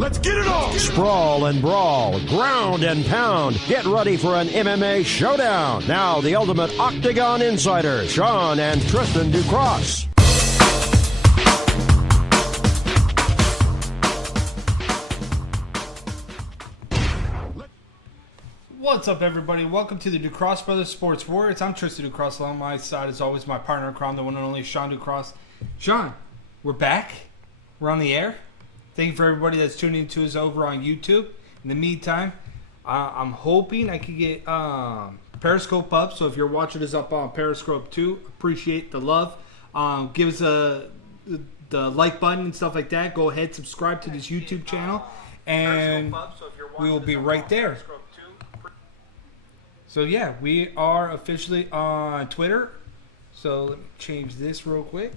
Let's get it on! Sprawl and brawl, ground and pound. Get ready for an MMA showdown. Now, the ultimate Octagon Insider, Sean and Tristan Ducross. What's up, everybody? Welcome to the Ducross Brothers Sports Warriors. I'm Tristan Ducross. Along my side, as always, my partner in crime, the one and only Sean Ducross. Sean, we're back. We're on the air. Thank you for everybody that's tuning to us over on YouTube. In the meantime, I'm hoping I can get Periscope up. So if you're watching us up on Periscope too, appreciate the love. Give us the like button and stuff like that. Go ahead, subscribe to this YouTube channel, and we will be right there. So yeah, we are officially on Twitter. So let me change this real quick.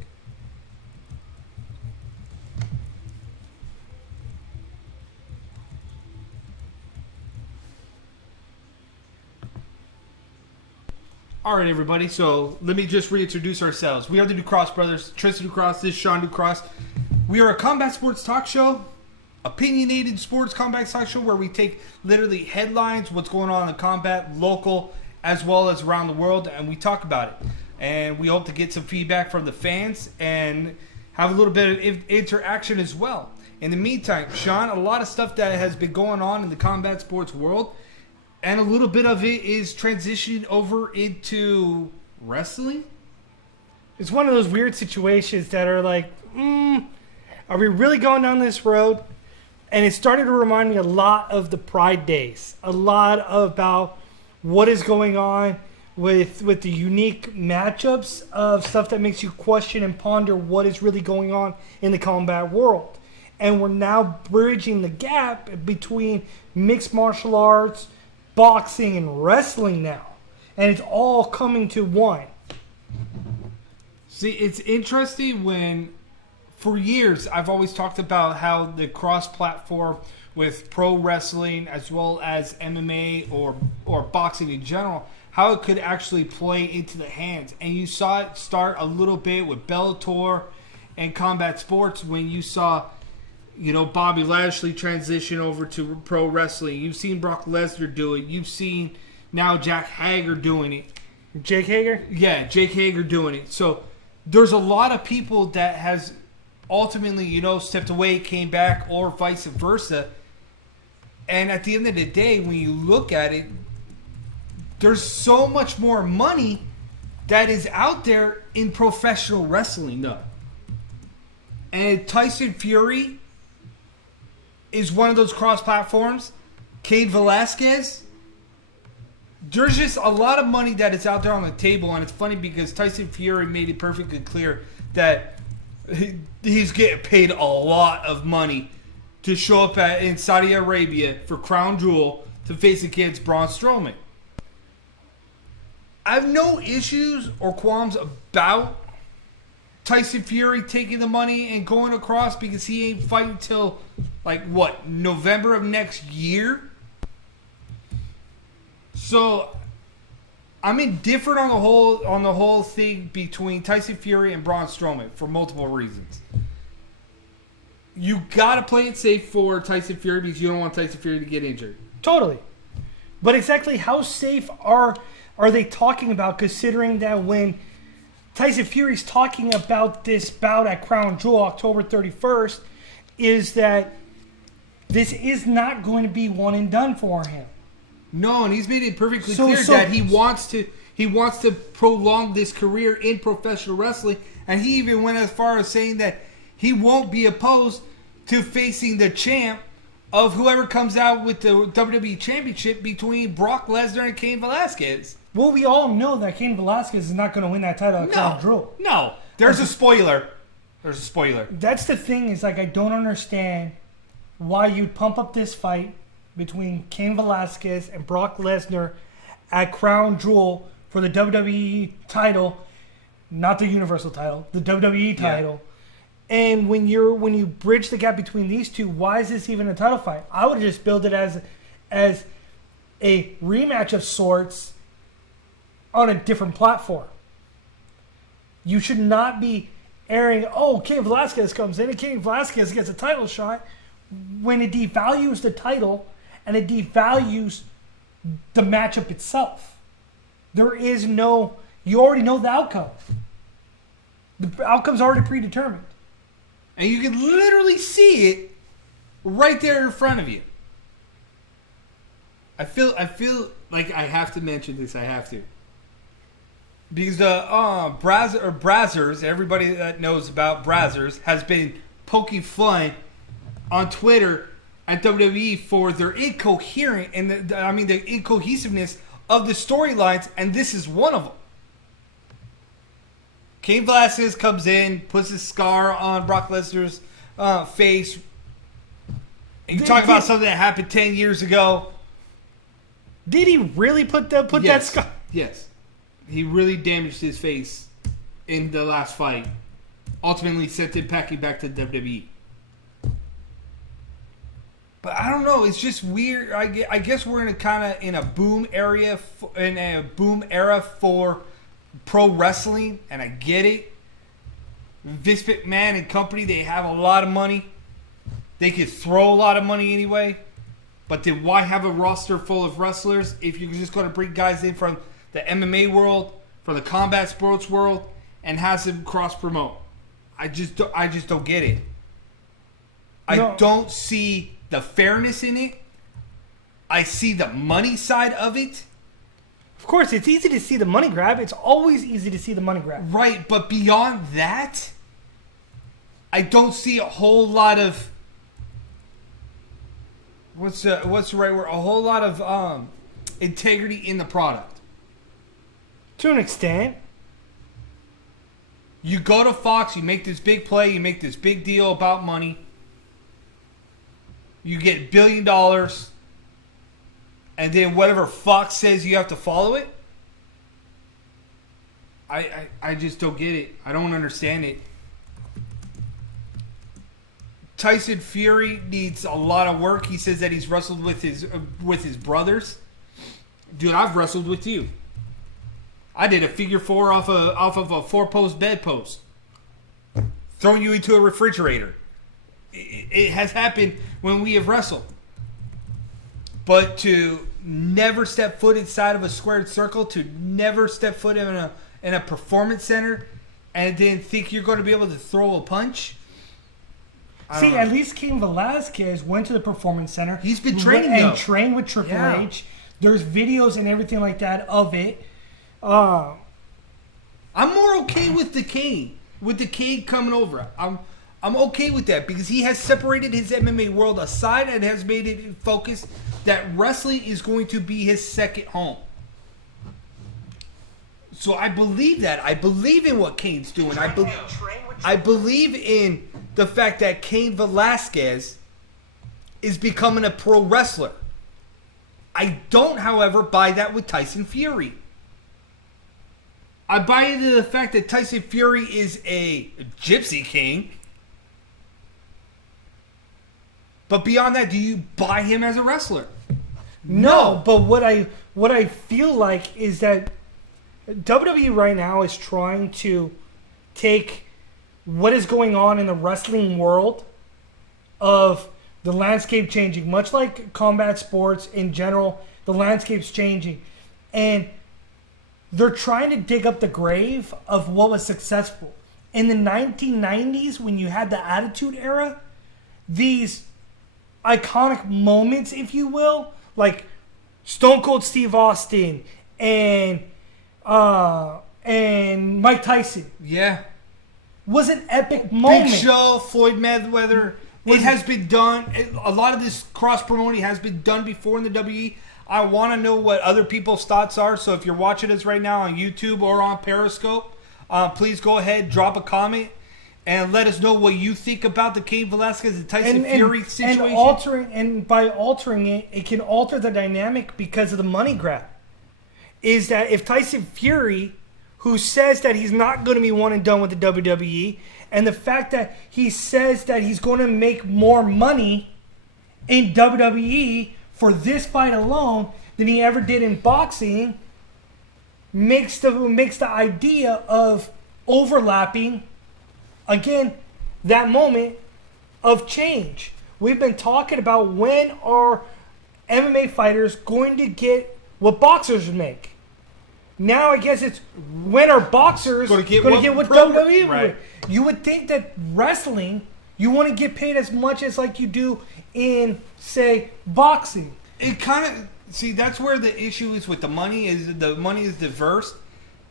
All right, everybody. So let me just reintroduce ourselves. We are the Ducross Brothers. Tristan Ducross. This is Sean Ducross. We are a combat sports talk show, opinionated sports combat talk show, where we take literally headlines, what's going on in the combat, local as well as around the world, and we talk about it. And we hope to get some feedback from the fans and have a little bit of interaction as well. In the meantime, Sean, a lot of stuff that has been going on in the combat sports world, and a little bit of it is transitioning over into wrestling. It's one of those weird situations that are like, are we really going down this road? And it started to remind me a lot of the Pride days. A lot about what is going on with the unique matchups of stuff that makes you question and ponder what is really going on in the combat world. And we're now bridging the gap between mixed martial arts, boxing, and wrestling now. And it's all coming to one. See, it's interesting when, for years, I've always talked about how the cross-platform with pro wrestling as well as MMA or boxing in general, how it could actually play into the hands. And you saw it start a little bit with Bellator and combat sports when you saw, Bobby Lashley transition over to pro wrestling. You've seen Brock Lesnar do it. You've seen now Jack Hager doing it. Jake Hager? Yeah, Jake Hager doing it. So there's a lot of people that has ultimately, stepped away, came back, or vice versa. And at the end of the day, when you look at it, there's so much more money that is out there in professional wrestling, though. And Tyson Fury is one of those cross platforms. Cain Velasquez. There's just a lot of money that is out there on the table, and it's funny because Tyson Fury made it perfectly clear that he's getting paid a lot of money to show up in Saudi Arabia for Crown Jewel to face against Braun Strowman. I have no issues or qualms about Tyson Fury taking the money and going across because he ain't fighting till November of next year. So I'm indifferent on the whole thing between Tyson Fury and Braun Strowman for multiple reasons. You gotta play it safe for Tyson Fury because you don't want Tyson Fury to get injured. Totally. But exactly how safe are they talking about, considering that when Tyson Fury's talking about this bout at Crown Jewel October 31st, is that this is not going to be one and done for him. No, and he's made it perfectly clear that he wants to prolong this career in professional wrestling, and he even went as far as saying that he won't be opposed to facing the champ of whoever comes out with the WWE Championship between Brock Lesnar and Cain Velasquez. Well, we all know that Cain Velasquez is not going to win that title at Crown Jewel. No. There's a spoiler. That's the thing, is I don't understand why you'd pump up this fight between Cain Velasquez and Brock Lesnar at Crown Jewel for the WWE title, not the Universal title, the WWE title. Yeah. And when you bridge the gap between these two, why is this even a title fight? I would just build it as a rematch of sorts on a different platform. You should not be airing, Cain Velasquez comes in and Cain Velasquez gets a title shot, when it devalues the title and it devalues the matchup itself. There is no, you already know the outcome. The outcome's already predetermined. And you can literally see it right there in front of you. I feel like I have to mention this. I have to. Because Brazzers, everybody that knows about Brazzers, has been poking fun on Twitter at WWE for their incoherent and the incohesiveness of the storylines, and this is one of them. Cain Velasquez comes in, puts his scar on Brock Lesnar's face. And you talk about something that happened 10 years ago. Did he really put that scar? Yes. He really damaged his face in the last fight. Ultimately sent him packing back to WWE. But I don't know. It's just weird. I guess we're in a boom era for pro wrestling, and I get it. Vince McMahon and company, they have a lot of money. They could throw a lot of money anyway. But then why have a roster full of wrestlers if you're just going to bring guys in from the MMA world, from the combat sports world, and have them cross promote? I just don't get it. I don't see the fairness in it. I see the money side of it. Of course, it's easy to see the money grab. It's always easy to see the money grab. Right, but beyond that, I don't see a whole lot of what's the right word? A whole lot of integrity in the product. To an extent. You go to Fox, you make this big play, you make this big deal about money. You get $1 billion, and then whatever Fox says, you have to follow it. I just don't get it. I don't understand it. Tyson Fury needs a lot of work. He says that he's wrestled with his brothers. Dude, I've wrestled with you. I did a figure four off of a 4-post bedpost, throwing you into a refrigerator. It has happened when we have wrestled. But to never step foot inside of a squared circle, to never step foot in a performance center, and then think you're going to be able to throw a punch. See, at least Cain Velasquez went to the performance center. He's been training and trained with Triple H. There's videos and everything like that of it. I'm more okay with the Cain coming over. I'm okay with that because he has separated his MMA world aside and has made it focus that wrestling is going to be his second home. So I believe that. I believe in what Cain's doing. I believe in the fact that Cain Velasquez is becoming a pro wrestler. I don't, however, buy that with Tyson Fury. I buy into the fact that Tyson Fury is a gypsy king. But beyond that, do you buy him as a wrestler? No, but what I feel like is that WWE right now is trying to take what is going on in the wrestling world of the landscape changing, much like combat sports in general, the landscape's changing. And they're trying to dig up the grave of what was successful. In the 1990s, when you had the Attitude Era, these iconic moments, if you will, like Stone Cold Steve Austin and Mike Tyson. Yeah. Was an epic moment. Big Show, Floyd Mayweather. It has been done. A lot of this cross-promoting has been done before in the WWE. I want to know what other people's thoughts are. So if you're watching us right now on YouTube or on Periscope, please go ahead, drop a comment, and let us know what you think about the Cain Velasquez and Tyson Fury situation. And by altering it, it can alter the dynamic because of the money grab. Is that if Tyson Fury, who says that he's not going to be one and done with the WWE, and the fact that he says that he's going to make more money in WWE for this fight alone than he ever did in boxing, makes the idea of overlapping, again, that moment of change. we've been talking about when are MMA fighters going to get what boxers make. Now I guess it's when are boxers going to get what WWE right. You would think that wrestling, you want to get paid as much as like you do in, say, boxing. It kind of, see, that's where the issue is with the money is diverse.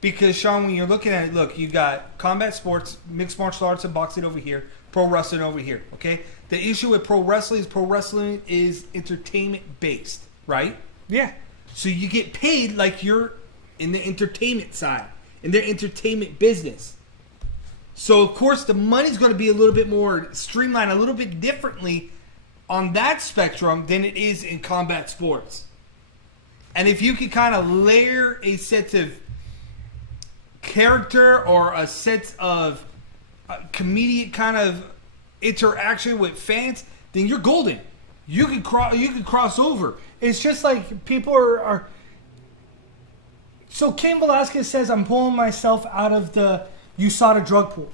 Because, Sean, when you're looking at it, look, you got combat sports, mixed martial arts and boxing over here, pro wrestling over here, okay? The issue with pro wrestling is entertainment-based, right? Yeah. So you get paid like you're in the entertainment side, in their entertainment business. So, of course, the money's going to be a little bit more streamlined, a little bit differently on that spectrum than it is in combat sports. And if you can kind of layer a set of character or a sense of comedic kind of interaction with fans, then you're golden. You can cross over. It's just like people are. So Cain Velasquez says, I'm pulling myself out of the USADA drug pool.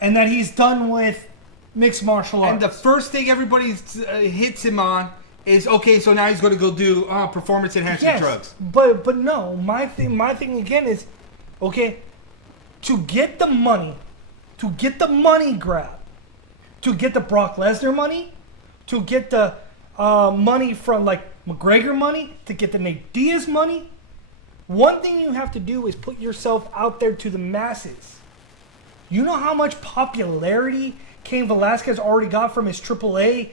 And that he's done with mixed martial arts. And the first thing everybody hits him on is, okay, so now he's going to go do performance-enhancing drugs. But no, my thing again is, okay, to get the money grab, to get the Brock Lesnar money, to get the money from like McGregor money, to get the Nate Diaz money, one thing you have to do is put yourself out there to the masses. You know how much popularity Cain Velasquez already got from his AAA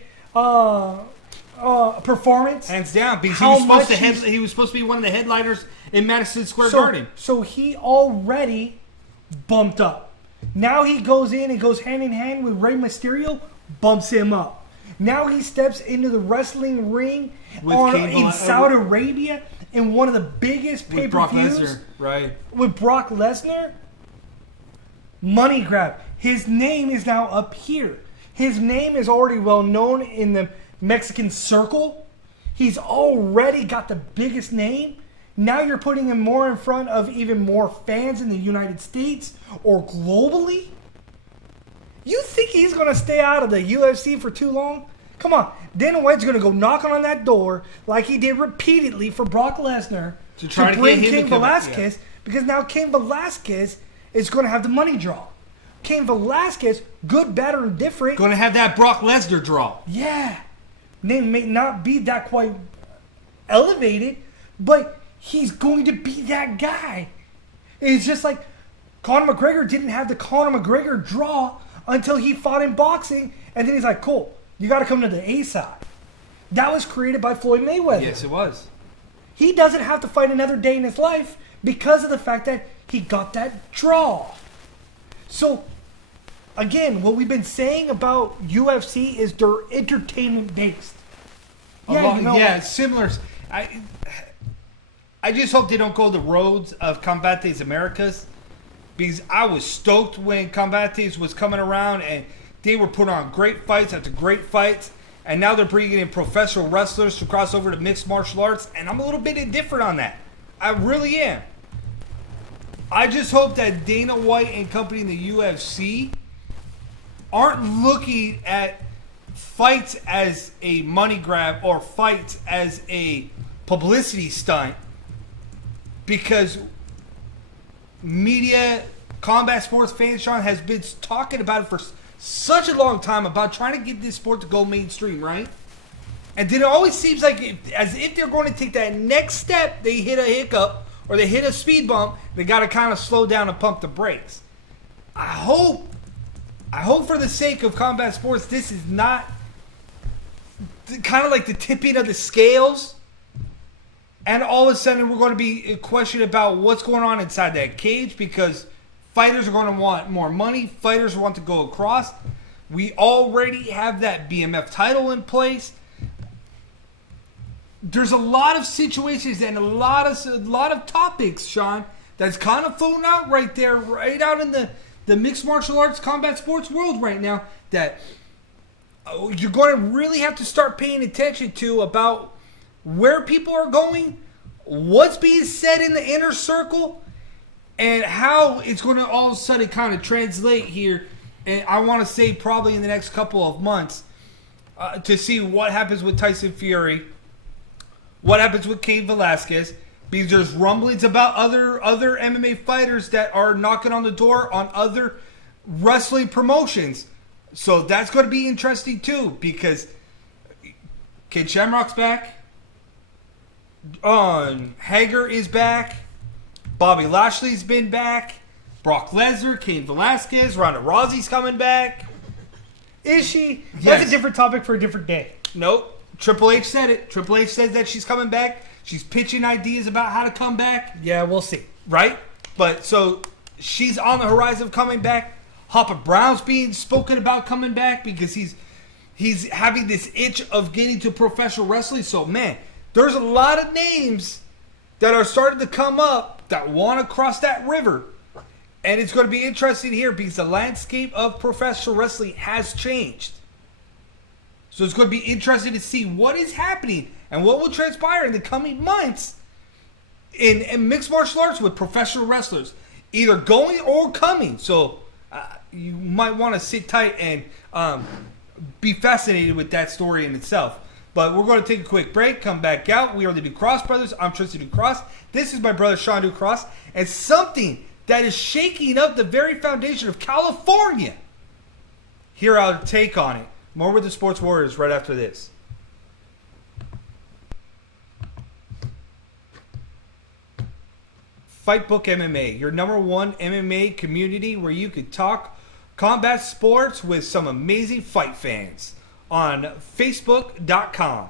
performance? Hands down, because he was supposed to be one of the headliners in Madison Square Garden. So he already bumped up. Now he goes in and goes hand in hand with Rey Mysterio, bumps him up. Now he steps into the wrestling ring in Saudi Arabia in one of the biggest pay-per-views. With Brock Lesnar. Money grab. His name is now up here. His name is already well known in the Mexican circle. He's already got the biggest name. Now you're putting him more in front of even more fans in the United States or globally? You think he's going to stay out of the UFC for too long? Come on. Dana White's going to go knocking on that door like he did repeatedly for Brock Lesnar to bring Cain Velasquez, because now Cain Velasquez is going to have the money draw. Cain Velasquez, good, bad, or indifferent. Going to have that Brock Lesnar draw. Yeah. Name may not be that quite elevated, but he's going to be that guy. It's just like Conor McGregor didn't have the Conor McGregor draw until he fought in boxing, and then he's like, cool, you got to come to the A side. That was created by Floyd Mayweather. Yes, it was. He doesn't have to fight another day in his life because of the fact that he got that draw. So, again, what we've been saying about UFC is they're entertainment-based. Yeah, similar. I just hope they don't go the roads of Combates Americas, because I was stoked when Combates was coming around and they were putting on great fights after great fights, and now they're bringing in professional wrestlers to cross over to mixed martial arts, and I'm a little bit indifferent on that. I really am. I just hope that Dana White and company in the UFC aren't looking at fights as a money grab or fights as a publicity stunt, because media, combat sports fans, Sean, has been talking about it for such a long time about trying to get this sport to go mainstream, right? And then it always seems like as if they're going to take that next step, they hit a hiccup or they hit a speed bump, they got to kind of slow down and pump the brakes. I hope for the sake of combat sports, this is not kind of like the tipping of the scales, and all of a sudden we're going to be questioned about what's going on inside that cage, because fighters are going to want more money. Fighters want to go across. We already have that BMF title in place. There's a lot of situations and a lot of topics, Sean, that's kind of floating out right there, right out in the mixed martial arts combat sports world right now, that you're going to really have to start paying attention to about where people are going, what's being said in the inner circle, and how it's going to all of a sudden kind of translate here. And I want to say probably in the next couple of months to see what happens with Tyson Fury, what happens with Cain Velasquez, because there's rumblings about other MMA fighters that are knocking on the door on other wrestling promotions. So that's going to be interesting too, because Ken Shamrock's back, Hager is back, Bobby Lashley's been back, Brock Lesnar, Cain Velasquez, Ronda Rousey's coming back. Is she? Yes. That's a different topic for a different day. Nope. Triple H said it. Triple H says that she's coming back. She's pitching ideas about how to come back. Yeah, we'll see. Right? But so she's on the horizon of coming back. Hopper Brown's being spoken about coming back because he's having this itch of getting to professional wrestling. So, man, there's a lot of names that are starting to come up that want to cross that river. And it's going to be interesting here because the landscape of professional wrestling has changed. So it's going to be interesting to see what is happening and what will transpire in the coming months in mixed martial arts with professional wrestlers, either going or coming. So you might want to sit tight and be fascinated with that story in itself. But we're going to take a quick break, come back out. We are the Ducross Brothers. I'm Tristan Ducross. This is my brother Sean Ducross. And something that is shaking up the very foundation of California. Hear our take on it. More with the Sports Warriors right after this. Fightbook MMA, your number one MMA community where you can talk combat sports with some amazing fight fans on Facebook.com.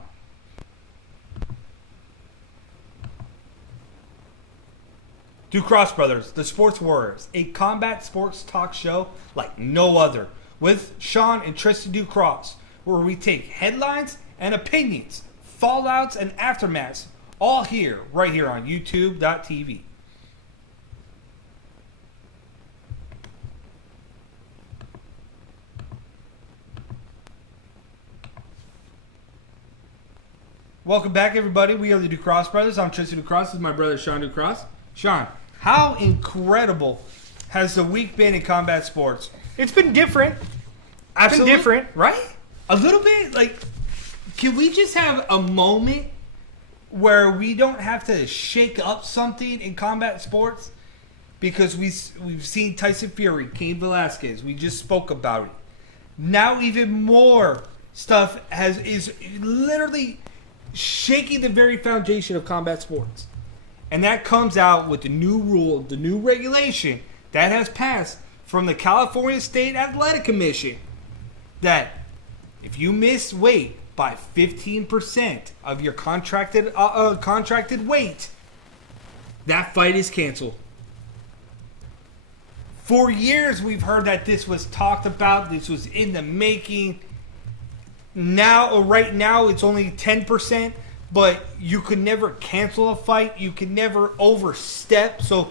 Ducross Brothers, the Sports Warriors, a combat sports talk show like no other, with Sean and Tristan Ducross, where we take headlines and opinions, fallouts and aftermaths, all here, right here on YouTube.tv. Welcome back, everybody. We are the Ducross Brothers. I'm Tristan Ducross. This is my brother, Sean Ducross. Sean, how incredible has the week been in combat sports? It's been different. Absolutely. It's been different. Right? A little bit. Like, can we just have a moment where we don't have to shake up something in combat sports? Because we've seen Tyson Fury, Cain Velasquez. We just spoke about it. Now even more stuff is literally shaking the very foundation of combat sports. And that comes out with the new rule, the new regulation that has passed from the California State Athletic Commission, that if you miss weight by 15% of your contracted weight, that fight is canceled. For years we've heard that this was talked about, this was in the making. Right now it's only 10%. But you could never cancel a fight. You could never overstep. So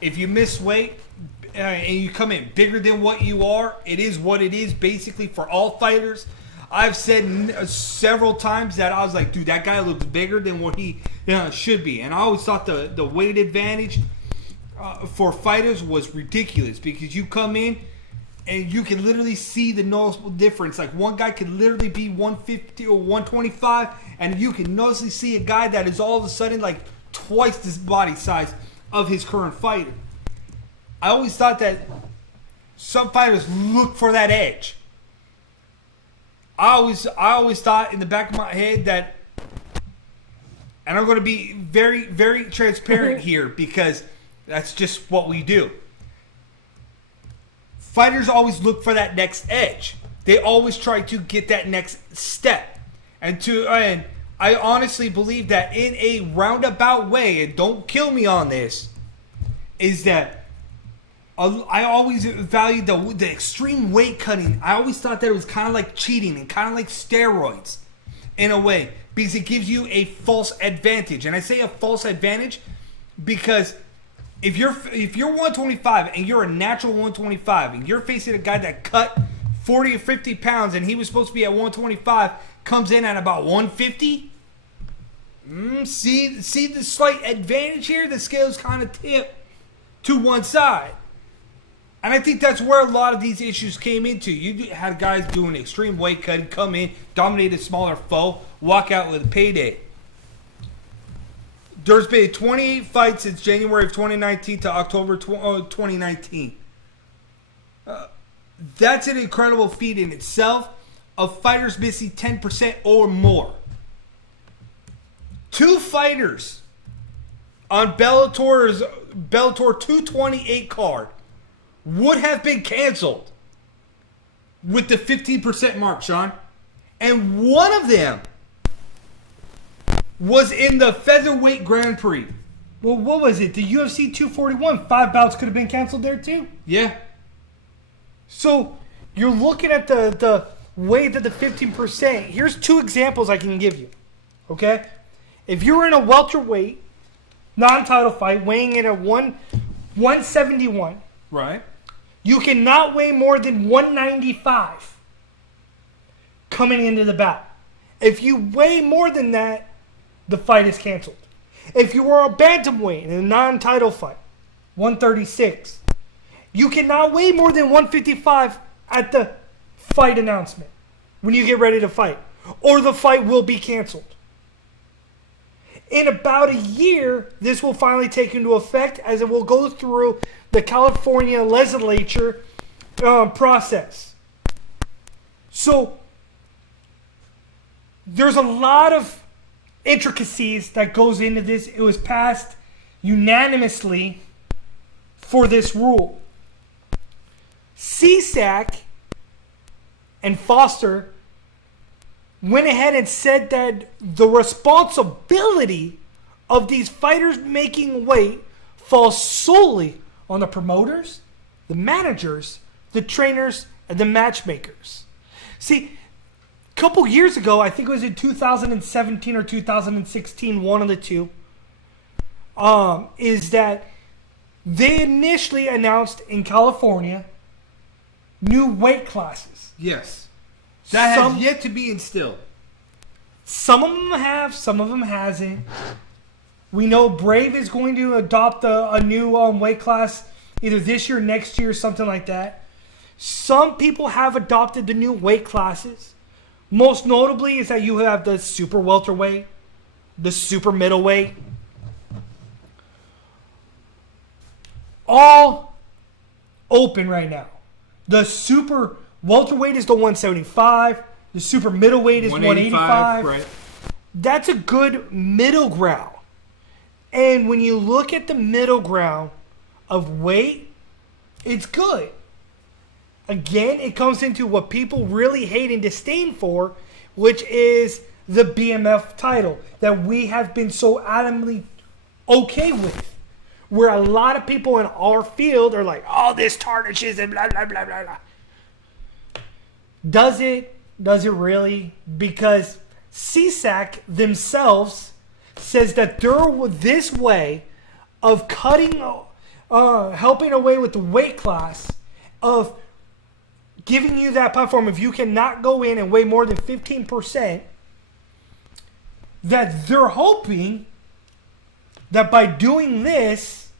if you miss weight and you come in bigger than what you are, it is what it is basically for all fighters. I've said several times that I was like, dude, that guy looks bigger than what he should be. And I always thought the weight advantage for fighters was ridiculous, because you come in and you can literally see the noticeable difference. Like, one guy could literally be 150 or 125, and you can noticeably see a guy that is all of a sudden like twice the body size of his current fighter. I always thought that some fighters look for that edge. I always thought in the back of my head that, and I'm going to be very, very transparent here, because that's just what we do. Fighters always look for that next edge. They always try to get that next step. And I honestly believe that in a roundabout way, and don't kill me on this, is that I always valued the extreme weight cutting. I always thought that it was kind of like cheating and kind of like steroids in a way, because it gives you a false advantage. And I say a false advantage because if you're 125 and you're a natural 125 and you're facing a guy that cut 40 or 50 pounds and he was supposed to be at 125, comes in at about 150, see the slight advantage here? The scales kind of tip to one side. And I think that's where a lot of these issues came into. You had guys doing extreme weight cutting, come in, dominate a smaller foe, walk out with a payday. There's been 28 fights since January of 2019 to October 2019. That's an incredible feat in itself of fighters missing 10% or more. 2 fighters on Bellator's Bellator 228 card would have been canceled with the 15% mark, Sean. And one of them was in the featherweight Grand Prix. Well, what was it? The UFC 241. 5 bouts could have been canceled there too. Yeah. So you're looking at the way that the 15%. Here's 2 examples I can give you. Okay? If you were in a welterweight non-title fight weighing in at 171, Right. you cannot weigh more than 195 coming into the bout. If you weigh more than that, the fight is canceled. If you are a bantamweight in a non-title fight, 136, you cannot weigh more than 155 at the fight announcement when you get ready to fight, or the fight will be canceled. In about a year, this will finally take into effect as it will go through the California legislature process. So there's a lot of intricacies that goes into this. It was passed unanimously for this rule. CSAC and Foster went ahead and said that the responsibility of these fighters making weight falls solely on the promoters, the managers, the trainers, and the matchmakers. See, a couple years ago, I think it was in 2017 or 2016, one of the two, is that they initially announced in California new weight classes. Yes. That has yet to be instilled. Some of them have, some of them hasn't. We know Brave is going to adopt a new weight class either this year, next year, something like that. Some people have adopted the new weight classes. Most notably is that you have the super welterweight, the super middleweight. All open right now. The super welterweight is the 175. The super middleweight is 185. Right. That's a good middle ground. And when you look at the middle ground of weight, it's good. Again, it comes into what people really hate and disdain for, which is the BMF title that we have been so adamantly okay with. Where a lot of people in our field are like, oh, this tarnishes and blah, blah, blah, blah, blah. Does it? Does it really? Because CSAC themselves says that this way of cutting, helping away with the weight class, of giving you that platform, if you cannot go in and weigh more than 15%, that they're hoping that by doing this,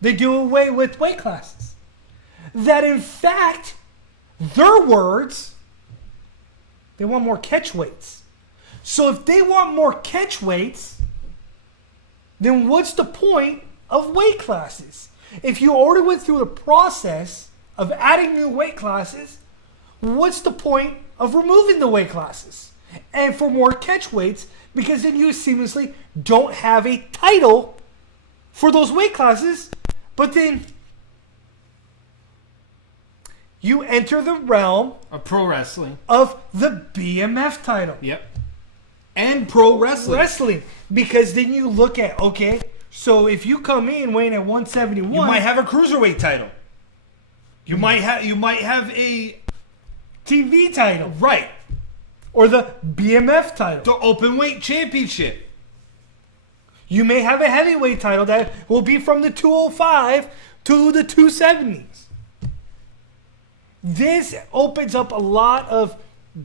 they do away with weight classes. That in fact, their words, they want more catch weights. So if they want more catch weights, then what's the point of weight classes? If you already went through the process of adding new weight classes, what's the point of removing the weight classes? And for more catch weights, because then you seamlessly don't have a title for those weight classes, but then you enter the realm of pro wrestling. Of the BMF title. Yep. And pro wrestling. Because then you look at, okay, so if you come in weighing at 171, you might have a cruiserweight title. You might have a TV title. Right. Or the BMF title. The open weight championship. You may have a heavyweight title that will be from the 205 to the 270s. This opens up a lot of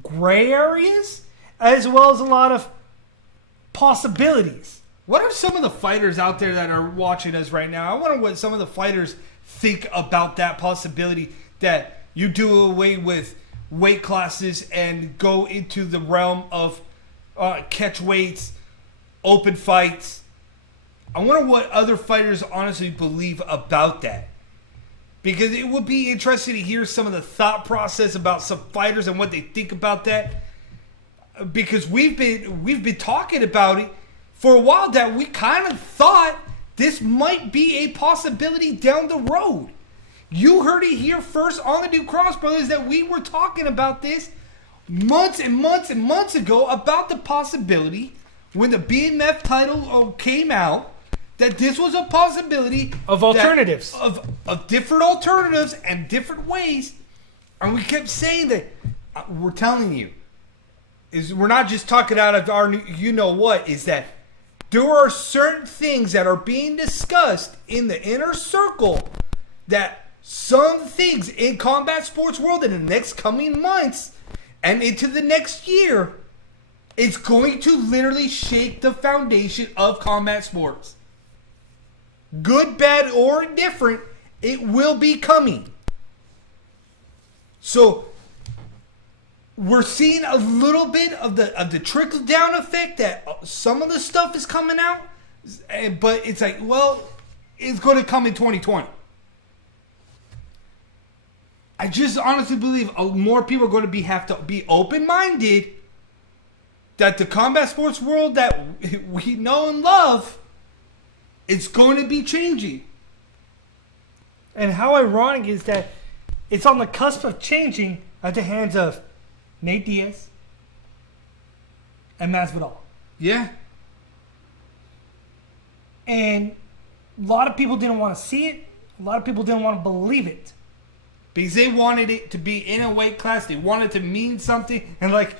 gray areas as well as a lot of possibilities. What are some of the fighters out there that are watching us right now? I wonder what some of the fighters think about that possibility that you do away with weight classes and go into the realm of catch weights, open fights. I wonder what other fighters honestly believe about that. Because it would be interesting to hear some of the thought process about some fighters and what they think about that. Because we've been talking about it for a while, that we kind of thought this might be a possibility down the road. You heard it here first on the New Cross Brothers that we were talking about this months and months and months ago, about the possibility when the BMF title came out, that this was a possibility of alternatives, of different alternatives and different ways. And we kept saying that we're telling you, is we're not just talking out of our you know what, is that there are certain things that are being discussed in the inner circle, that some things in combat sports world in the next coming months and into the next year, it's going to literally shake the foundation of combat sports. Good, bad, or indifferent, it will be coming. So we're seeing a little bit of the trickle down effect, that some of the stuff is coming out, but it's like, well, it's going to come in 2020. I just honestly believe more people are going to have to be open-minded, that the combat sports world that we know and love, it's going to be changing. And how ironic is that it's on the cusp of changing at the hands of Nate Diaz and Masvidal. Yeah. And a lot of people didn't want to see it. A lot of people didn't want to believe it. Because they wanted it to be in a weight class. They wanted it to mean something. And like,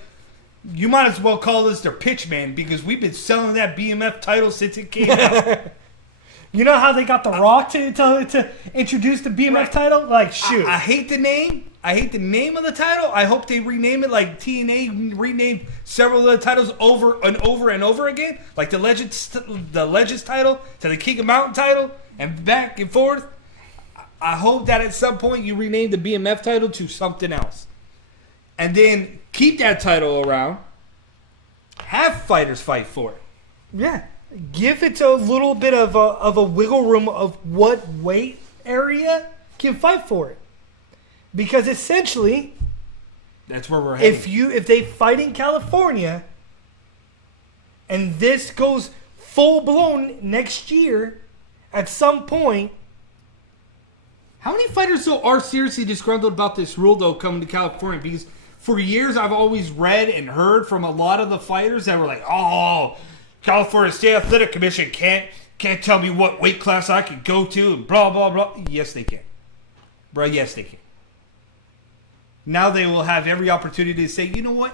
you might as well call this their pitch man, because we've been selling that BMF title since it came out. You know how they got The Rock to introduce the BMF title? Like, shoot. I hate the name. I hate the name of the title. I hope they rename it like TNA renamed several of the titles over and over and over again. Like the Legends title to the King of Mountain title and back and forth. I hope that at some point you rename the BMF title to something else. And then keep that title around. Have fighters fight for it. Yeah. Give it a little bit of a wiggle room of what weight area can fight for it. Because essentially, that's where we're heading. If they fight in California and this goes full blown next year, at some point. How many fighters though are seriously disgruntled about this rule though coming to California? Because for years I've always read and heard from a lot of the fighters that were like, "Oh, California State Athletic Commission can't tell me what weight class I can go to," and blah blah blah. Yes, they can, bro. Yes, they can. Now they will have every opportunity to say, "You know what?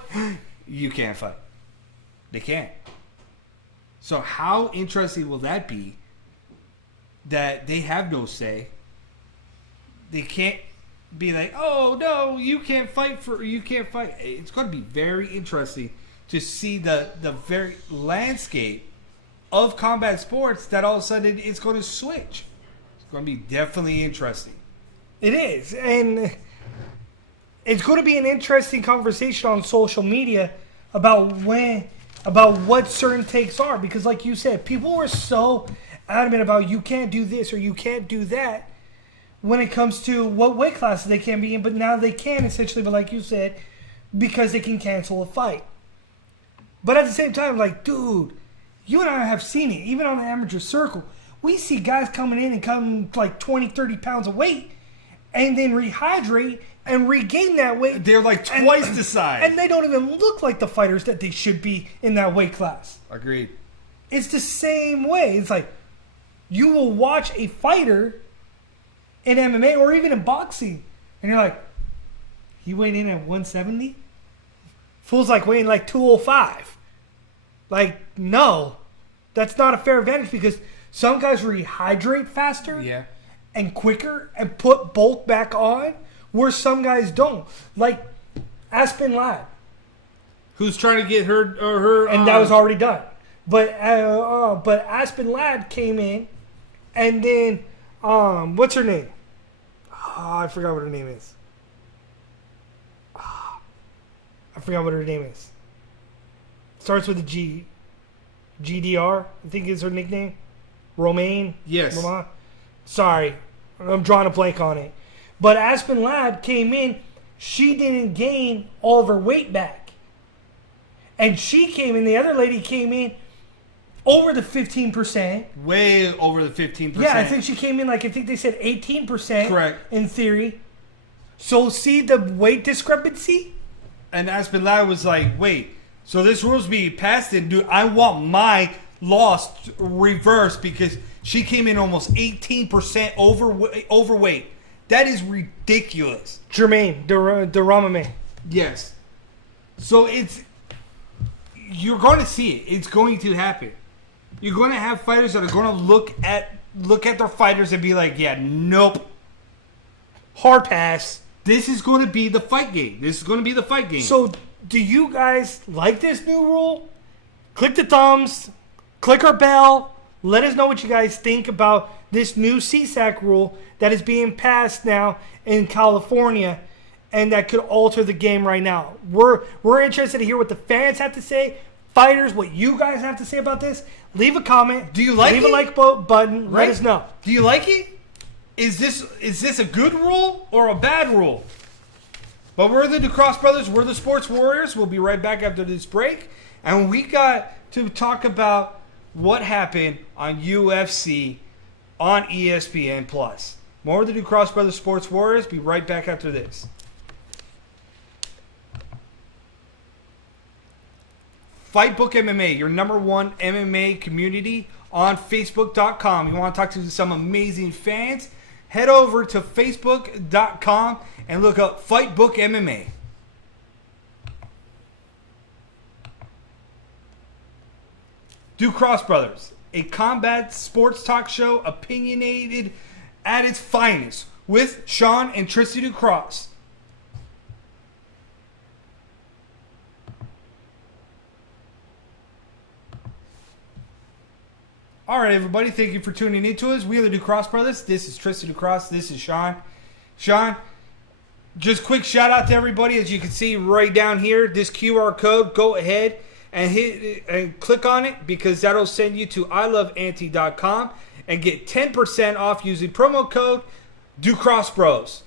You can't fight." They can't. So how interesting will that be? That they have no say. They can't be like, "Oh no, you can't fight." It's going to be very interesting to see the very landscape of combat sports, that all of a sudden it's going to switch. It's going to be definitely interesting. It is, and it's going to be an interesting conversation on social media about what certain takes are, because like you said, people were so adamant about you can't do this or you can't do that when it comes to what weight classes they can be in, but now they can essentially, but like you said, because they can cancel a fight. But at the same time, like, dude, you and I have seen it, even on the amateur circle. We see guys coming in and coming like 20, 30 pounds of weight and then rehydrate and regain that weight. They're like twice the size. And they don't even look like the fighters that they should be in that weight class. Agreed. It's the same way. It's like you will watch a fighter in MMA or even in boxing, and you're like, he weighed in at 170? Fool's like weighing like 205. Like, no. That's not a fair advantage, because some guys rehydrate faster and quicker and put bulk back on, where some guys don't. Like Aspen Ladd. Who's trying to get her and that was already done. But Aspen Ladd came in, and then what's her name? Oh, I forgot what her name is. I forgot what her name is. Starts with a G. GDR, I think is her nickname. Romaine? Yes. Romain? Sorry, I'm drawing a blank on it. But Aspen Ladd came in. She didn't gain all of her weight back. And she came in, the other lady came in over the 15%. Way over the 15%. Yeah, I think she came in I think they said 18%. Correct. In theory. So see the weight discrepancy? And Aspen Ladd was like, wait, so this rule's being passed, and dude, I want my loss reversed because she came in almost 18% overweight. That is ridiculous. Jermaine Duramame. Yes. So you're going to see it. It's going to happen. You're going to have fighters that are going to look at their fighters and be like, yeah, nope. Hard pass. This is going to be the fight game. This is going to be the fight game. So, do you guys like this new rule? Click the thumbs. Click our bell. Let us know what you guys think about this new CSAC rule that is being passed now in California and that could alter the game right now. We're interested to hear what the fans have to say. Fighters, what you guys have to say about this. Leave a comment. Do you like Leave it? a like button. Right? Let us know. Do you like it? Is this a good rule or a bad rule? But we're the DuCross Brothers. We're the Sports Warriors. We'll be right back after this break. And we got to talk about what happened on UFC on ESPN+. More of the DuCross Brothers Sports Warriors. Be right back after this. Fightbook MMA, your number one MMA community on Facebook.com. You want to talk to some amazing fans? Head over to Facebook.com and look up Fightbook MMA. DuCross Brothers, a combat sports talk show opinionated at its finest with Sean and Tristy DuCross. All right, everybody. Thank you for tuning in to us. We are the DuCross Brothers. This is Tristan DuCross. This is Sean. Sean, just quick shout out to everybody. As you can see right down here, this QR code, go ahead and hit and click on it because that'll send you to iloveanti.com and get 10% off using promo code DuCrossBros.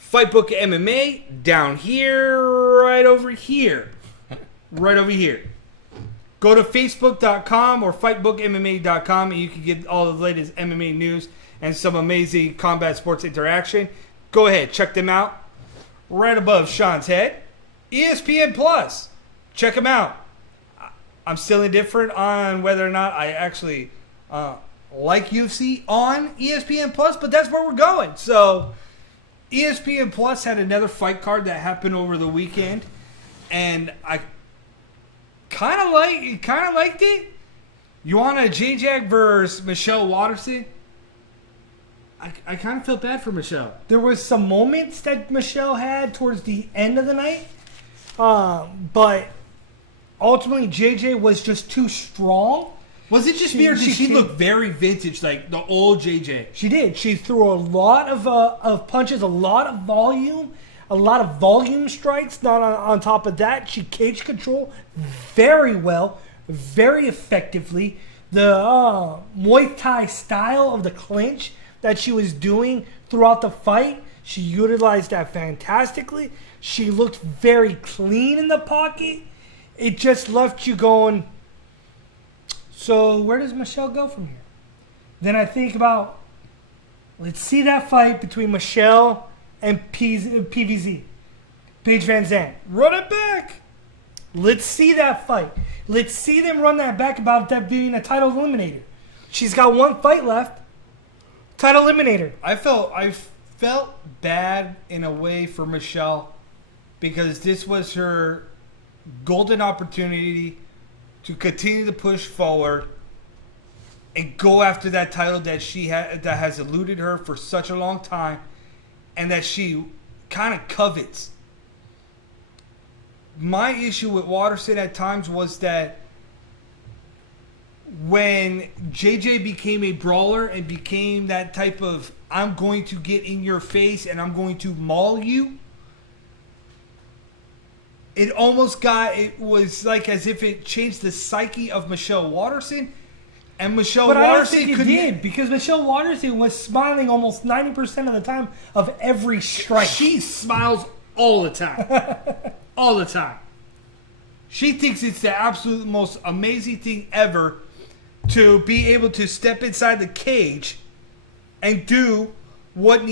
Fightbook MMA down here, right over here. Right over here. Go to Facebook.com or FightbookMMA.com and you can get all the latest MMA news and some amazing combat sports interaction. Go ahead, check them out. Right above Sean's head, ESPN Plus. Check them out. I'm still indifferent on whether or not I actually like UFC on ESPN Plus, but that's where we're going. So ESPN Plus had another fight card that happened over the weekend, and I kind of liked it. You want a J-Jack versus Michelle Waterson? I kind of felt bad for Michelle. There was some moments that Michelle had towards the end of the night, but ultimately JJ was just too strong. Was it just me, or did she look very vintage, like the old JJ? She did. She threw a lot of punches, a lot of volume strikes. Not on top of that, she cage control very well, very effectively. The Muay Thai style of the clinch that she was doing throughout the fight, she utilized that fantastically. She looked very clean in the pocket. It just left you going, so where does Michelle go from here? Then I think about, let's see that fight between Michelle and PVZ, Paige Van Zandt. Run it back. Let's see that fight. Let's see them run that back about that being a title eliminator. She's got one fight left. Title eliminator. I felt bad in a way for Michelle because this was her golden opportunity to continue to push forward and go after that title that that has eluded her for such a long time and that she kind of covets. My issue with Waterson at times was that when JJ became a brawler and became that type of, I'm going to get in your face and I'm going to maul you, it was like as if it changed the psyche of Michelle Waterson. And Michelle But Waterson I don't think it did, because Michelle Waterson was smiling almost 90% of the time of every strike. She smiles all the time. All the time. She thinks it's the absolute most amazing thing ever to be able to step inside the cage and do what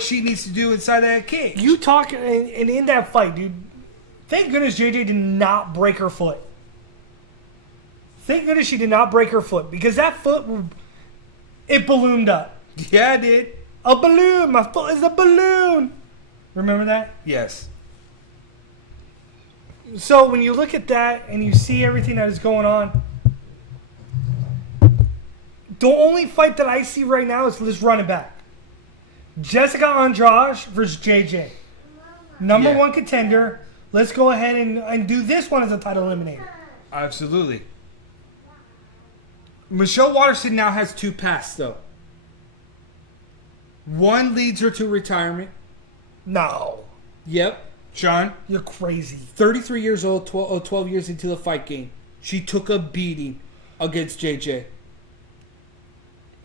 she needs to do inside that cage. You talk, and in that fight, dude, thank goodness JJ did not break her foot. Thank goodness she did not break her foot, because that foot, it ballooned up. Yeah, it did. A balloon. My foot is a balloon. Remember that? Yes. So when you look at that and you see everything that is going on, the only fight that I see right now is, let's run it back. Jessica Andrade versus JJ. Number one contender. Let's go ahead and do this one as a title eliminator. Absolutely. Michelle Waterson now has 2 paths, though. One leads her to retirement. No. Yep. Sean, You're crazy. 33 years old, 12 years into the fight game. She took a beating against JJ.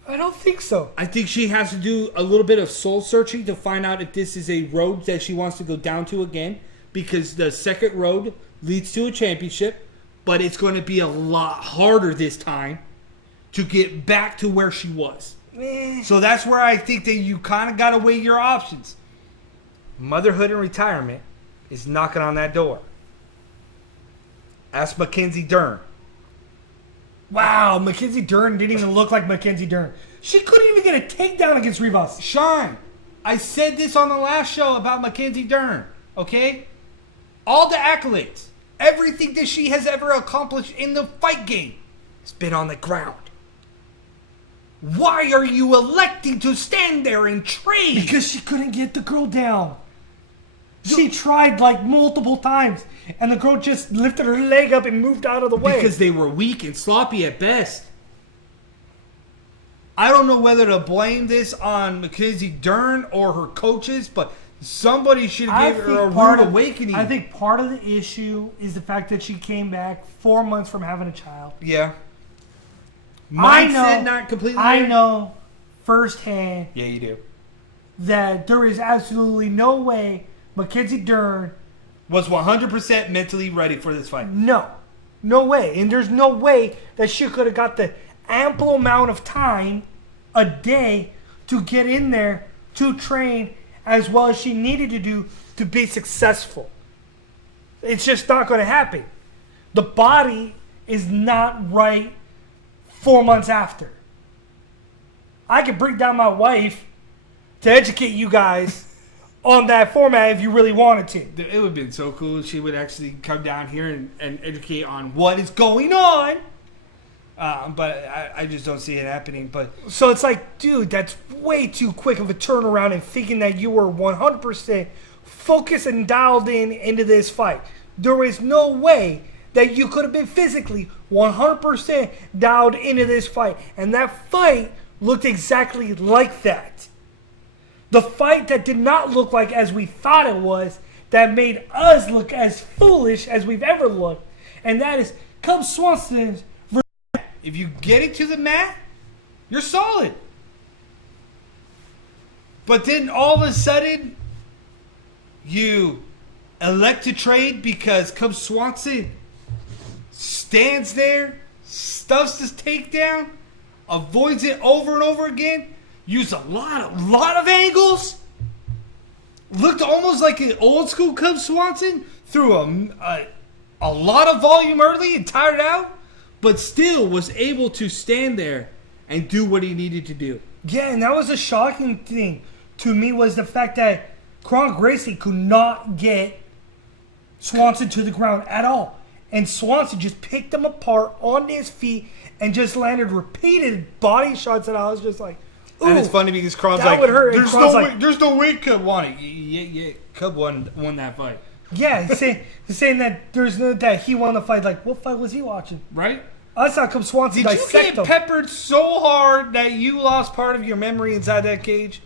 I don't think so. I think she has to do a little bit of soul searching to find out if this is a road that she wants to go down to again, because the second road leads to a championship, but it's going to be a lot harder this time to get back to where she was. So that's where I think that you kind of got to weigh your options. Motherhood and retirement is knocking on that door. Ask Mackenzie Dern. Wow, Mackenzie Dern didn't even look like Mackenzie Dern. She couldn't even get a takedown against Rivas. Sean, I said this on the last show about Mackenzie Dern, okay? All the accolades, everything that she has ever accomplished in the fight game has been on the ground. Why are you electing to stand there and trade? Because she couldn't get the girl down. She tried like multiple times, and the girl just lifted her leg up and moved out of the way. Because they were weak and sloppy at best. I don't know whether to blame this on Mackenzie Dern or her coaches, but somebody should have given her a rude awakening. I think part of the issue is the fact that she came back 4 months from having a child. Yeah. Mindset not completely I there. know firsthand Yeah, you do. that there is absolutely no way Mackenzie Dern Was 100% mentally ready for this fight. No way. And there's no way that she could have got the ample amount of time a day to get in there to train as well as she needed to do to be successful. It's just not going to happen. The body is not right 4 months after. I could bring down my wife to educate you guys on that format if you really wanted to. It would have been so cool if she would actually come down here and educate on what is going on. But I just don't see it happening. But So it's like, dude, that's way too quick of a turnaround, and thinking that you were 100% focused and dialed into this fight. There is no way that you could have been physically 100% dialed into this fight. And that fight looked exactly like that. The fight that did not look like as we thought it was, that made us look as foolish as we've ever looked. And that is Cub Swanson. if you get it to the mat, you're solid. But then all of a sudden, you elect to trade because Cub Swanson stands there, stuffs his takedown, avoids it over and over again, used a lot of angles, looked almost like an old school Cub Swanson, threw a lot of volume early and tired out, but still was able to stand there and do what he needed to do. Yeah, and that was a shocking thing to me, was the fact that Kron Gracie could not get Swanson to the ground at all. And Swanson just picked him apart on his feet and just landed repeated body shots that I was just like, ooh. And it's funny because Kron's that like, would hurt. there's no way Cub won it. Yeah, Cub won that fight. Yeah, he's saying that there's no that he won the fight. Like, what fight was he watching? Right? I saw Cub Swanson Did you dissect get him. peppered so hard that you lost part of your memory inside that cage?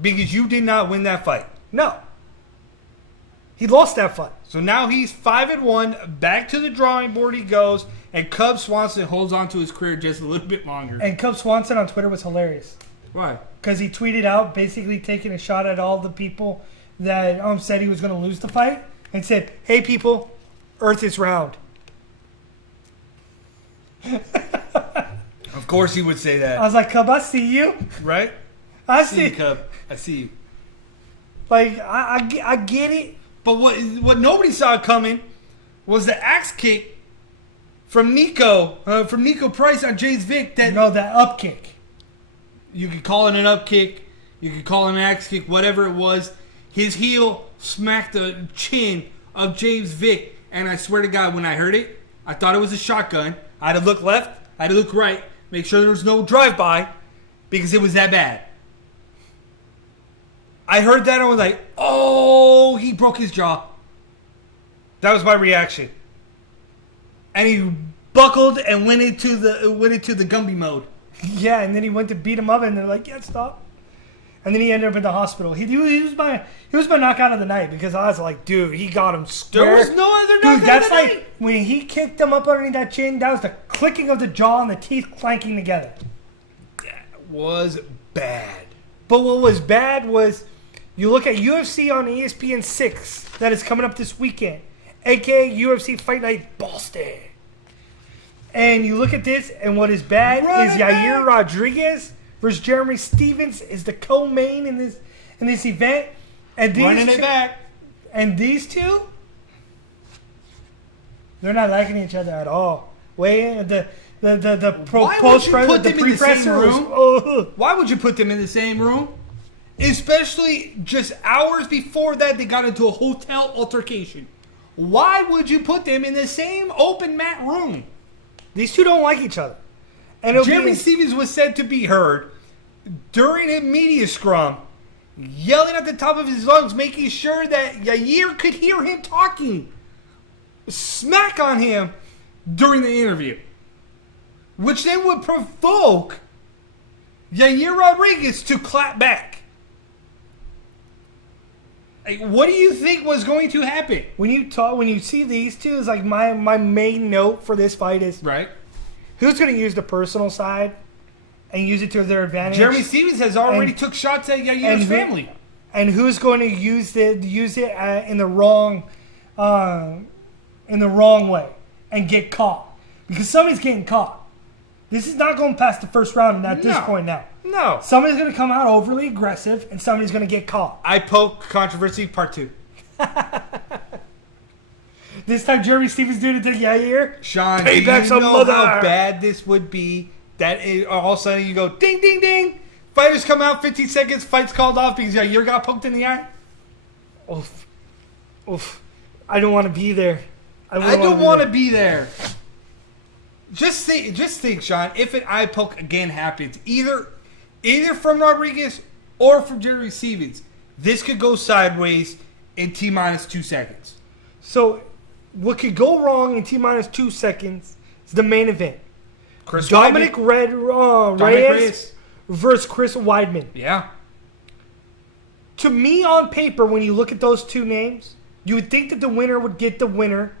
Because you did not win that fight. No. He lost that fight. So now he's 5-1. Back to the drawing board he goes, and Cub Swanson holds on to his career just a little bit longer. And Cub Swanson on Twitter was hilarious. Why? Because he tweeted out basically taking a shot at all the people that said he was going to lose the fight and said, "Hey people, Earth is round." Of course he would say that. I was like, Cub, I see you. Right? I See you, see. Cub. I see you. Like, I get it. But what nobody saw coming was the axe kick from Nico Price on James Vick. That That up kick. you could call it an up kick, you could call it an axe kick, whatever it was. His heel smacked the chin of James Vick, and I swear to God, when I heard it, I thought it was a shotgun. I had to look left, I had to look right, make sure there was no drive-by, because it was that bad. I heard that and I was like, oh, he broke his jaw. That was my reaction. And he buckled and went into the Gumby mode. Yeah, and then he went to beat him up, and they're like, "Yeah, stop." And then he ended up in the hospital. He was my knockout of the night because I was like, dude, he got him square. There was no other knockout Dude, that's of the like night. when he kicked him up underneath that chin. That was the clicking of the jaw and the teeth clanking together. That was bad. But what was bad was you look at UFC on ESPN 6 that is coming up this weekend, aka UFC Fight Night Boston. And you look at this, and what is bad is Yair Rodriguez versus Jeremy Stevens is the co-main in this event. And these Running it back. And these two, they're not liking each other at all. Why would you put them in the same room? Why would you put them in the same room? Especially just hours before that, they got into a hotel altercation. Why would you put them in the same open mat room? These two don't like each other. And Jeremy Stevens was said to be heard during a media scrum, yelling at the top of his lungs, making sure that Yair could hear him talking smack on him during the interview, which then would provoke Yair Rodriguez to clap back. Like, what do you think was going to happen? When you see these two, it's like my main note for this fight is Right. who's going to use the personal side and use it to their advantage. Jeremy Stevens has already took shots at Yair's family. And who's going to use it in the wrong way and get caught? Because somebody's getting caught. This is not going past the first round at this point now. No. Somebody's going to come out overly aggressive, and somebody's going to get caught. I poke controversy part 2. This time, Jeremy Stevens doing it to Yair. Sean, Payback's do you a know mother. how bad this would be? That all of a sudden you go ding, ding, ding. Fighters come out, 15 seconds, fight's called off because Yair got poked in the eye. Oof. Oof. I don't want to be there. I don't want to be there. Just think, Sean. If an eye poke again happens, either from Rodriguez or from Jeremy Stevens, this could go sideways in T-minus 2 seconds. So, what could go wrong in T-minus 2 seconds is the main event. Dominic Reyes versus Chris Weidman. Yeah. To me, on paper, when you look at those two names, you would think that the winner would get the winner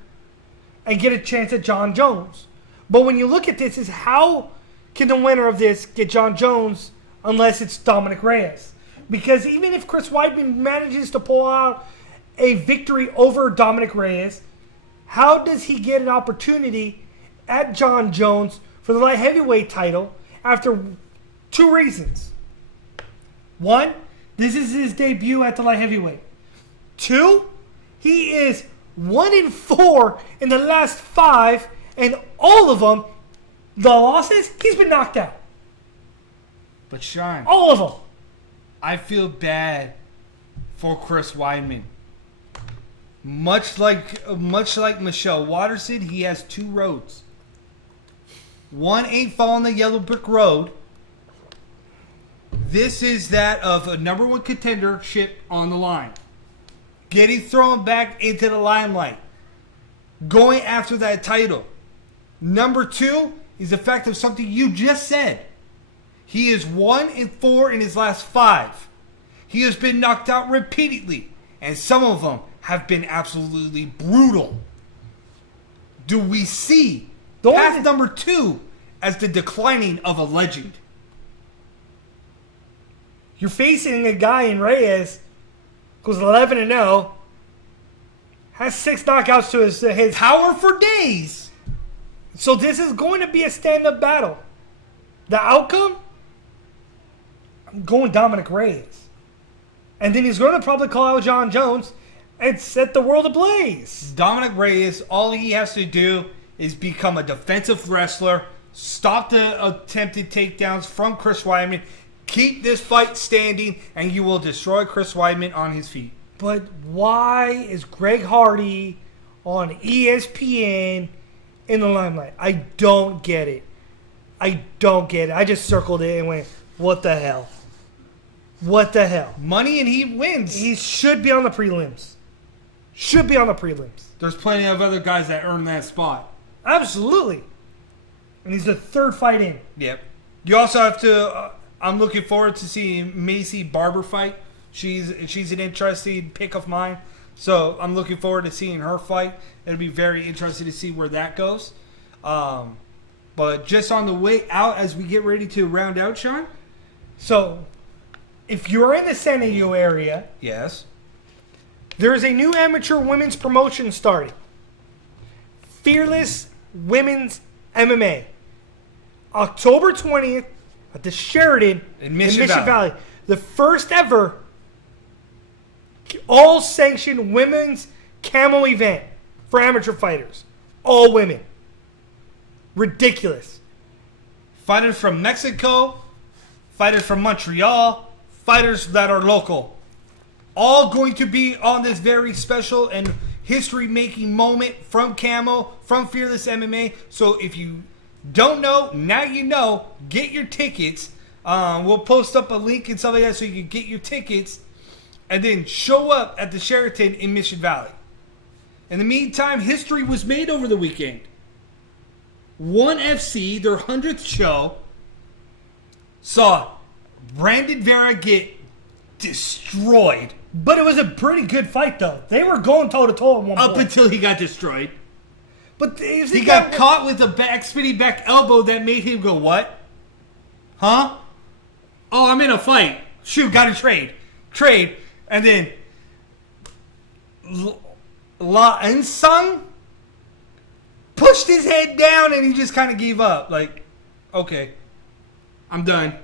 and get a chance at John Jones. But when you look at this, is how can the winner of this get John Jones unless it's Dominic Reyes? Because even if Chris Weidman manages to pull out a victory over Dominic Reyes, how does he get an opportunity at John Jones for the light heavyweight title after 2 reasons? 1, this is his debut at the light heavyweight. 2, he is 1-4 in the last 5, and all of them, the losses, he's been knocked out. But Sean, All of them. I feel bad for Chris Weidman. Much like Michelle Waterson, he has 2 roads. One ain't following the yellow brick road. This is that of a number 1 contendership on the line. Getting thrown back into the limelight. Going after that title. Number 2 is the fact of something you just said. He is 1-4 in his last 5. He has been knocked out repeatedly, and some of them have been absolutely brutal. Do we see path number 2 as the declining of a legend? You're facing a guy in Reyes who's 11-0, has 6 knockouts to his Power for days. So this is going to be a stand-up battle. The outcome? I'm going Dominic Reyes. And then he's going to probably call out John Jones and set the world ablaze. Dominic Reyes, all he has to do is become a defensive wrestler, stop the attempted takedowns from Chris Weidman, keep this fight standing, and you will destroy Chris Weidman on his feet. But why is Greg Hardy on ESPN in the limelight? I don't get it. I just circled it and went, what the hell? What the hell? Money and he wins. He should be on the prelims. There's plenty of other guys that earn that spot. Absolutely. And he's the 3rd fight in. Yep. You also have to... I'm looking forward to seeing Macy Barber fight. She's an interesting pick of mine. So I'm looking forward to seeing her fight. It'll be very interesting to see where that goes. But just on the way out as we get ready to round out, Sean. So, if you're in the San Diego area, Yes. there is a new amateur women's promotion starting. Fearless Women's MMA. October 20th at the Sheridan In Mission Valley. The first ever all-sanctioned women's camo event for amateur fighters. All women. Ridiculous. Fighters from Mexico, fighters from Montreal, fighters that are local. All going to be on this very special and history-making moment from Camo, from Fearless MMA. So if you don't know, now you know. Get your tickets. We'll post up a link and stuff like that so you can get your tickets. And then show up at the Sheraton in Mission Valley. In the meantime, history was made over the weekend. ONE FC, their 100th show, saw Brandon Vera get destroyed. But it was a pretty good fight, though. They were going toe-to-toe at one Up point. until he got destroyed. But He got caught with a spinning back elbow that made him go, what? Huh? Oh, I'm in a fight. Shoot, got to trade. And then La Ensung pushed his head down and he just kind of gave up. Like, okay, I'm done.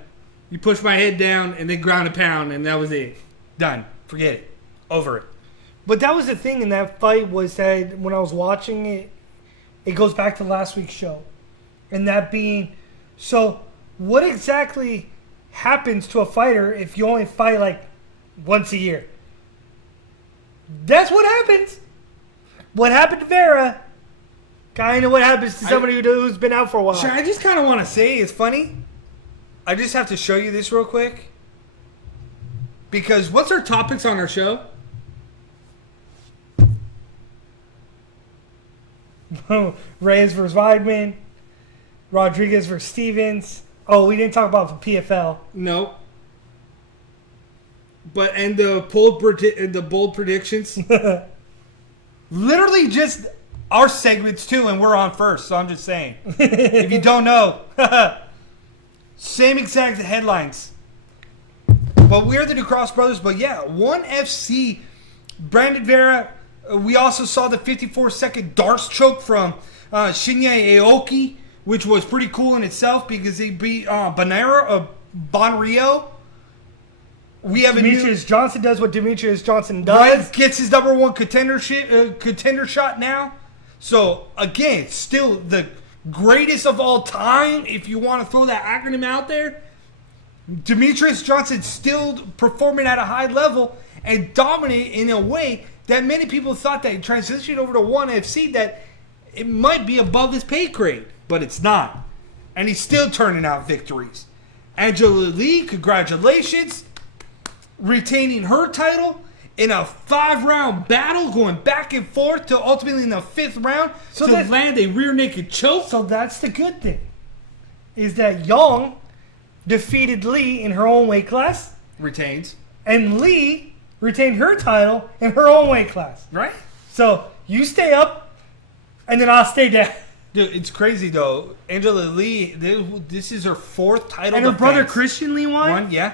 You pushed my head down and then ground a pound and that was it. Done. Forget it. Over it. But that was the thing in that fight was that when I was watching it, it goes back to last week's show. And that being, so what exactly happens to a fighter if you only fight like once a year? That's what happens. What happened to Vera, kind of what happens to somebody who's been out for a while. Sure, I just kind of want to say it's funny. I just have to show you this real quick. Because what's our topics on our show? Reyes versus Weidman, Rodriguez versus Stevens. Oh, we didn't talk about the PFL. No. But and the bold predictions. Literally just our segments too, and we're on first. So I'm just saying, if you don't know, same exact headlines. But we're the DeCross brothers. But yeah, ONE FC, Brandon Vera. We also saw the 54-second darts choke from Shinya Aoki, which was pretty cool in itself because they beat Bonrio. We have Demetrius Johnson does what Demetrius Johnson does. Right, gets his number one contender shot now. So, again, still the greatest of all time, if you want to throw that acronym out there. Demetrius Johnson still performing at a high level and dominant in a way that many people thought that he transitioned over to ONE FC, that it might be above his pay grade, but it's not. And he's still turning out victories. Angela Lee, congratulations. Retaining her title. in a 5-round battle, going back and forth to ultimately in the 5th round to land a rear naked choke. So that's the good thing, is that Young defeated Lee in her own weight class. Retains. And Lee retained her title in her own weight class. Right. So you stay up, and then I'll stay down. Dude, it's crazy, though. Angela Lee, this is her 4th title And her defense. brother Christian Lee won? Yeah.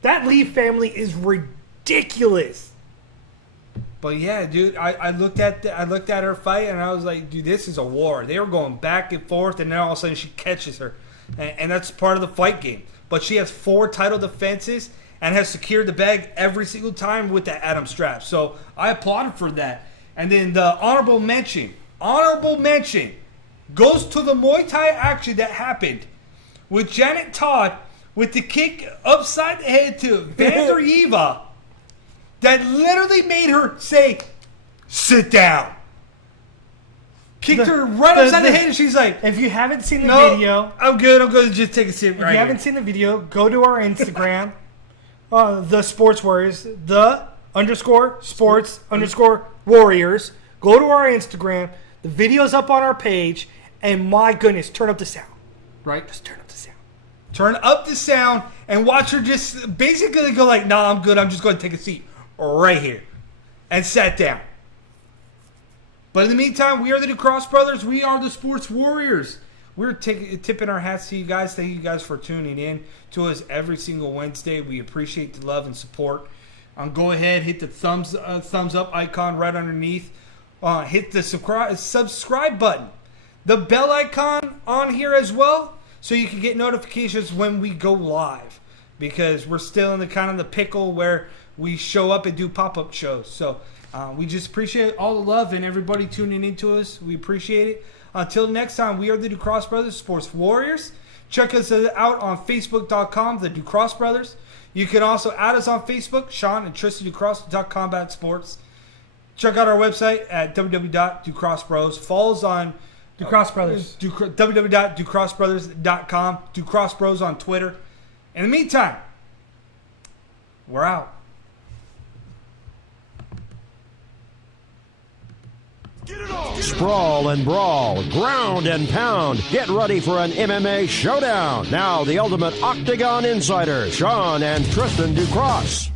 That Lee family is ridiculous. But yeah, dude, I looked at her fight and I was like, dude, this is a war. They were going back and forth, and then all of a sudden she catches her, and that's part of the fight game. But she has 4 title defenses and has secured the bag every single time with the Adam strap. So I applaud her for that. And then the honorable mention goes to the Muay Thai action that happened with Janet Todd with the kick upside the head to Vander Eva that literally made her say, "Sit down." Kicked her right upside the head, and she's like, if you haven't seen the "No, video, I'm good. I'm going to just take a seat right if you here." haven't seen the video, go to our Instagram, the Sports Warriors, _sports_warriors. Go to our Instagram. The video's up on our page, and my goodness, turn up the sound. Right? Just turn up the sound. Turn up the sound and watch her just basically go like, "Nah, I'm good. I'm just going to take a seat right here," and sat down. But in the meantime, we are the Ducross Brothers. We are the Sports Warriors. We're tipping our hats to you guys. Thank you guys for tuning in to us every single Wednesday. We appreciate the love and support. Go ahead, hit the thumbs up icon right underneath. Hit the subscribe button. The bell icon on here as well, so you can get notifications when we go live. Because we're still in the pickle where we show up and do pop-up shows. So we just appreciate all the love and everybody tuning into us. We appreciate it. Until next time, we are the Ducross Brothers Sports Warriors. Check us out on Facebook.com, the Ducross Brothers. You can also add us on Facebook, Sean and Tristan Ducross, Combat Sports. Check out our website at www.ducrossbros. Follow us on Ducross Brothers. www.ducrossbrothers.com. Ducross Bros on Twitter. In the meantime, we're out. Sprawl and brawl, ground and pound. Get ready for an MMA showdown. Now the ultimate Octagon Insider, Sean and Tristan Ducross.